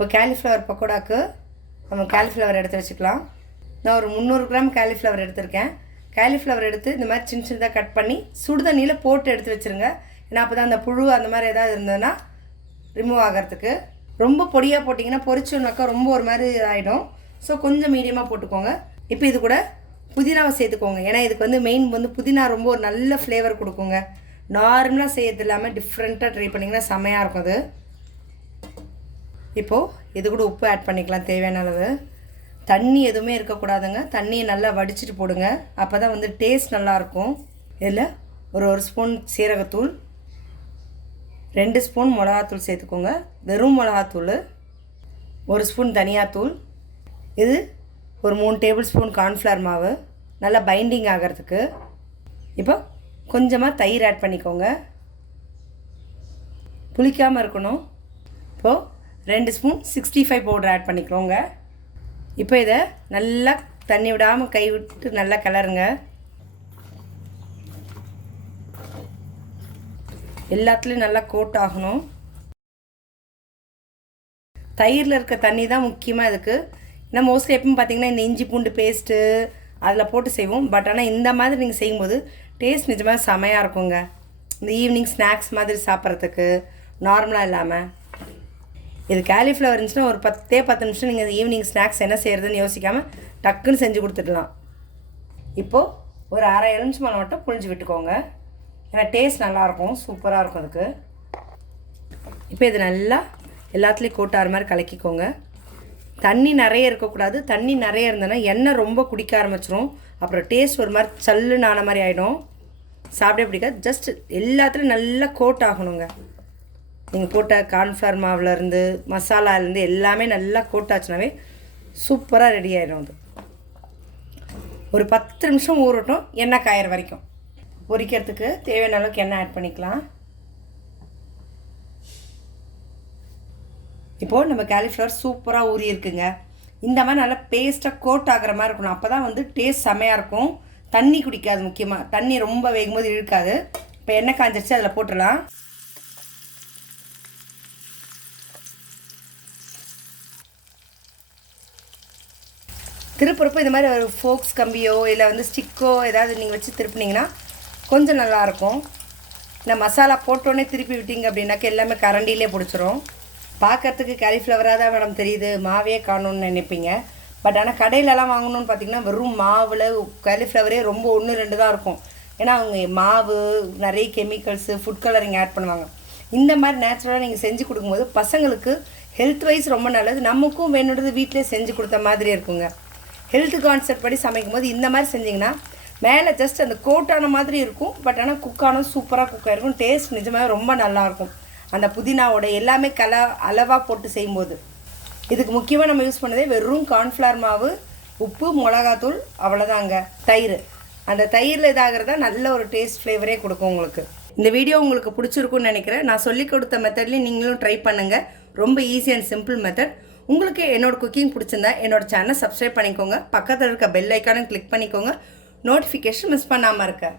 இப்போ கேலிஃப்ளவர் பக்கோடாக்கு நம்ம கேலிஃப்ளவர் எடுத்து வச்சுக்கலாம். நான் ஒரு முந்நூறு கிராம் கேலிஃப்ளவர் எடுத்திருக்கேன். கேலிஃப்ளவர் எடுத்து இந்த மாதிரி சின்ன சின்னதாக கட் பண்ணி சுடுதண்ணியில் போட்டு எடுத்து வச்சுருங்க. ஏன்னா அப்போ தான் அந்த புழு அந்த மாதிரி ஏதாவது இருந்ததுன்னா ரிமூவ் ஆகிறதுக்கு. ரொம்ப பொடியாக போட்டிங்கன்னா பொரிச்சோன்னாக்கா ரொம்ப ஒரு மாதிரி ஆகிடும் ஸோ கொஞ்சம் மீடியமாக போட்டுக்கோங்க. இப்போ இது கூட புதினாவை சேர்த்துக்கோங்க. ஏன்னா இதுக்கு வந்து மெயின் வந்து புதினா ரொம்ப ஒரு நல்ல ஃப்ளேவர் கொடுக்குங்க. நார்மலாக செய்யறது இல்லாமல் டிஃப்ரெண்ட்டாக ட்ரை பண்ணிங்கன்னா செமையாக இருக்கும் அது. இப்போது இது கூட உப்பு ஆட் பண்ணிக்கலாம் தேவையான அளவு. தண்ணி எதுவுமே இருக்கக்கூடாதுங்க. தண்ணியை நல்லா வடிச்சிட்டு போடுங்க. அப்போ தான் வந்து டேஸ்ட் நல்லாயிருக்கும். இதில் ஒரு ஒரு ஸ்பூன் சீரகத்தூள் ரெண்டு ஸ்பூன் மிளகாத்தூள் சேர்த்துக்கோங்க. வெறும் மிளகாத்தூள் ஒரு ஸ்பூன் தனியாத்தூள். இது ஒரு மூணு டேபிள் ஸ்பூன் கார்ன்ஃப்ளவர் மாவு. நல்லா பைண்டிங் ஆகிறதுக்கு. இப்போ கொஞ்சமாக தயிர் ஆட் பண்ணிக்கோங்க. புளிக்காமல் இருக்கணும். இப்போது ரெண்டு spoon sixty five powder add பண்ணிக்கோங்க. இப்போ இதை நல்லா தண்ணி விடாமல் கை விட்டு நல்லா கிளறுங்க. எல்லாத்துலேயும் நல்லா கோட் ஆகணும். தயிரில் இருக்க தண்ணி தான் முக்கியமாக இதுக்கு. ஏன்னா மோஸ்ட்லி எப்பவும் பார்த்தீங்கன்னா இந்த இஞ்சி பூண்டு பேஸ்ட்டு அதில் போட்டு செய்வோம். பட் ஆனால் இந்த மாதிரி நீங்கள் செய்யும்போது டேஸ்ட் நிஜமாக செமையாக இருக்குங்க. இந்த ஈவினிங் ஸ்நாக்ஸ் மாதிரி சாப்பிட்றதுக்கு நார்மலாக இல்லாமல் இது கேலிஃப்ளவர் இருந்துச்சுன்னா ஒரு பத்தே பத்து நிமிஷம் நீங்கள் ஈவினிங் ஸ்நாக்ஸ் என்ன செய்கிறதுன்னு யோசிக்காமல் டக்குன்னு செஞ்சு கொடுத்துடலாம். இப்போது ஒரு அரை எலுமிச்சு மலை மட்டும் புழிஞ்சு விட்டுக்கோங்க. ஏன்னா டேஸ்ட் நல்லாயிருக்கும் சூப்பராக இருக்கும் அதுக்கு. இப்போ இது நல்லா எல்லாத்துலேயும் கோட்டார மாதிரி கலக்கிக்கோங்க. தண்ணி நிறைய இருக்கக்கூடாது. தண்ணி நிறைய இருந்ததுன்னா எண்ணெய் ரொம்ப குடிக்க ஆரம்பிச்சிரும். அப்புறம் டேஸ்ட் ஒரு மாதிரி சல்லுன்னு ஆன மாதிரி ஆகிடும் சாப்பிடே பிடிக்காது. ஜஸ்ட் எல்லாத்துலேயும் நல்லா கோட் ஆகணுங்க. நீங்கள் போட்ட கார்ன்ஃப்ளவர் மாவுலேருந்து மசாலாலேருந்து எல்லாமே நல்லா கோட்டாச்சுனாவே சூப்பராக ரெடி ஆகிடும் அது. ஒரு பத்து நிமிஷம் ஊறட்டும் எண்ணெய் காயிற வரைக்கும். பொரிக்கிறதுக்கு தேவையான அளவுக்கு எண்ணெய் ஆட் பண்ணிக்கலாம். இப்போது நம்ம கேலிஃப்ளவர் சூப்பராக ஊறி இருக்குங்க. இந்த மாதிரி நல்லா பேஸ்ட்டாக கோட் ஆகிற மாதிரி இருக்கணும். அப்போ தான் வந்து டேஸ்ட் செமையாக இருக்கும். தண்ணி குடிக்காது முக்கியமாக தண்ணி ரொம்ப வேகும்போது இழுக்காது. இப்போ எண்ணெய் காஞ்சிருச்சு அதில் போட்டுடலாம். திருப்புறப்போ இந்த மாதிரி ஒரு ஃபோக்ஸ் கம்பியோ இல்லை வந்து ஸ்டிக்கோ ஏதாவது நீங்கள் வச்சு திருப்பினீங்கன்னா கொஞ்சம் நல்லாயிருக்கும் இந்த மசாலா போட்டோன்னே திருப்பி விட்டீங்க அப்படின்னாக்க எல்லாமே கரண்டிலே பிடிச்சிரும். பார்க்கறதுக்கு காலிஃப்ளவராக தான் மேடம் தெரியுது. மாவே காணும்னு நினைப்பீங்க. பட் ஆனால் கடையிலலாம் வாங்கணும்னு பார்த்தீங்கன்னா வெறும் மாவில் காலிஃப்ளவரே ரொம்ப ஒன்று ரெண்டு தான் இருக்கும். ஏன்னா அவங்க மாவு நிறைய கெமிக்கல்ஸு ஃபுட் கலரிங் ஆட் பண்ணுவாங்க. இந்த மாதிரி நேச்சுரலாக நீங்கள் செஞ்சு கொடுக்கும்போது பசங்களுக்கு ஹெல்த் வைஸ் ரொம்ப நல்லது. நமக்கும் வேணுன்றது வீட்டிலே செஞ்சு கொடுத்த மாதிரி இருக்குங்க. ஹெல்த் கான்செப்ட் படி சமைக்கும் போது இந்த மாதிரி செஞ்சிங்கன்னா மேலே ஜஸ்ட் அந்த கோட்டான மாதிரி இருக்கும் பட் ஆனால் குக்கானும் சூப்பராக குக் ஆகிருக்கும் டேஸ்ட் நிஜமாகவே ரொம்ப நல்லாயிருக்கும். அந்த புதினாவோட எல்லாமே கல அளவாக போட்டு செய்யும்போது. இதுக்கு முக்கியமாக நம்ம யூஸ் பண்ணதே வெறும் கார்ன்ஃப்ளவர் மாவு உப்பு மிளகாத்தூள் அவ்வளோதாங்க. தயிர். அந்த தயிரில் இதாகிறதா நல்ல ஒரு டேஸ்ட் ஃப்ளேவரே கொடுக்கும் உங்களுக்கு. இந்த வீடியோ உங்களுக்கு பிடிச்சிருக்குன்னு நினைக்கிறேன். நான் சொல்லிக் கொடுத்த மெத்தட்லேயும் நீங்களும் ட்ரை பண்ணுங்கள் ரொம்ப ஈஸி அண்ட் சிம்பிள் மெத்தட் உங்களுக்கு என்னோட குக்கிங் பிடிச்சிருந்தா என்னோட சேனல் சப்ஸ்கிரைப் பண்ணிக்கோங்க. பக்கத்தில் இருக்க பெல் ஐக்கானும் கிளிக் பண்ணிக்கோங்க. நோட்டிஃபிகேஷன் மிஸ் பண்ணாமல் இருக்க.